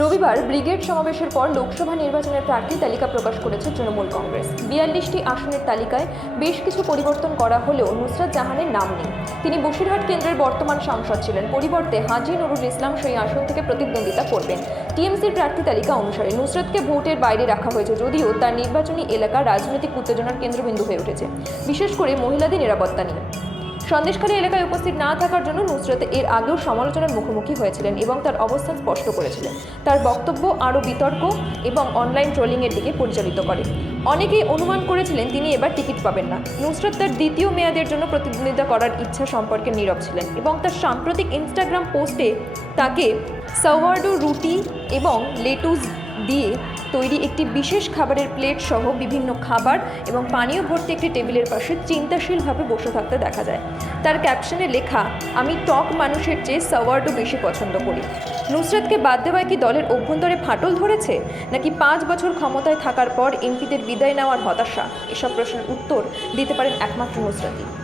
রবিবার ব্রিগেড সমাবেশের পর লোকসভা নির্বাচনের প্রার্থী তালিকা প্রকাশ করেছে তৃণমূল কংগ্রেস। বিয়াল্লিশটি আসনের তালিকায় বেশ কিছু পরিবর্তন করা হলেও নুসরাত জাহানের নাম নেই। তিনি বসিরহাট কেন্দ্রের বর্তমান সাংসদ ছিলেন। পরিবর্তে হাজি নুরুল ইসলাম সেই আসন থেকে প্রতিদ্বন্দ্বিতা করবেন। টিএমসির প্রার্থী তালিকা অনুসারে নুসরাতকে ভোটের বাইরে রাখা হয়েছে যদিও তার নির্বাচনী এলাকা রাজনৈতিক উত্তেজনার কেন্দ্রবিন্দু হয়ে উঠেছে। বিশেষ করে মহিলাদের নিরাপত্তা নিয়ে। সন্দেশখালী এলাকায় উপস্থিত না থাকার জন্য নুসরত এর আগেও সমালোচনার মুখোমুখি হয়েছিলেন এবং তার অবস্থান স্পষ্ট করেছিলেন। তার বক্তব্য আরও বিতর্ক এবং অনলাইন ট্রোলিংয়ের দিকে পরিচালিত করে। অনেকেই অনুমান করেছিলেন তিনি এবার টিকিট পাবেন না। নুসরত তার দ্বিতীয় মেয়াদের জন্য প্রতিদ্বন্দ্বিতা করার ইচ্ছা সম্পর্কে নীরব ছিলেন এবং তার সাম্প্রতিক ইনস্টাগ্রাম পোস্টে তাকে সাওয়ার্ডো রুটি এবং লেটুস দিয়ে তৈরি একটি বিশেষ খাবারের প্লেট সহ বিভিন্ন খাবার এবং পানীয় ভর্তি একটি টেবিলের পাশে চিন্তাশীলভাবে বসে থাকতে দেখা যায়। তার ক্যাপশনে লেখা, আমি টক মানুষের চেয়ে সাওয়ার্ডো বেশি পছন্দ করি। নুসরাতকে বাদ দেওয়ায় কি দলের অভ্যন্তরে ফাটল ধরেছে? নাকি পাঁচ বছর ক্ষমতায় থাকার পর এমপিদের বিদায় নেওয়ার হতাশা? এসব প্রশ্নের উত্তর দিতে পারেন একমাত্র নুসরাতই।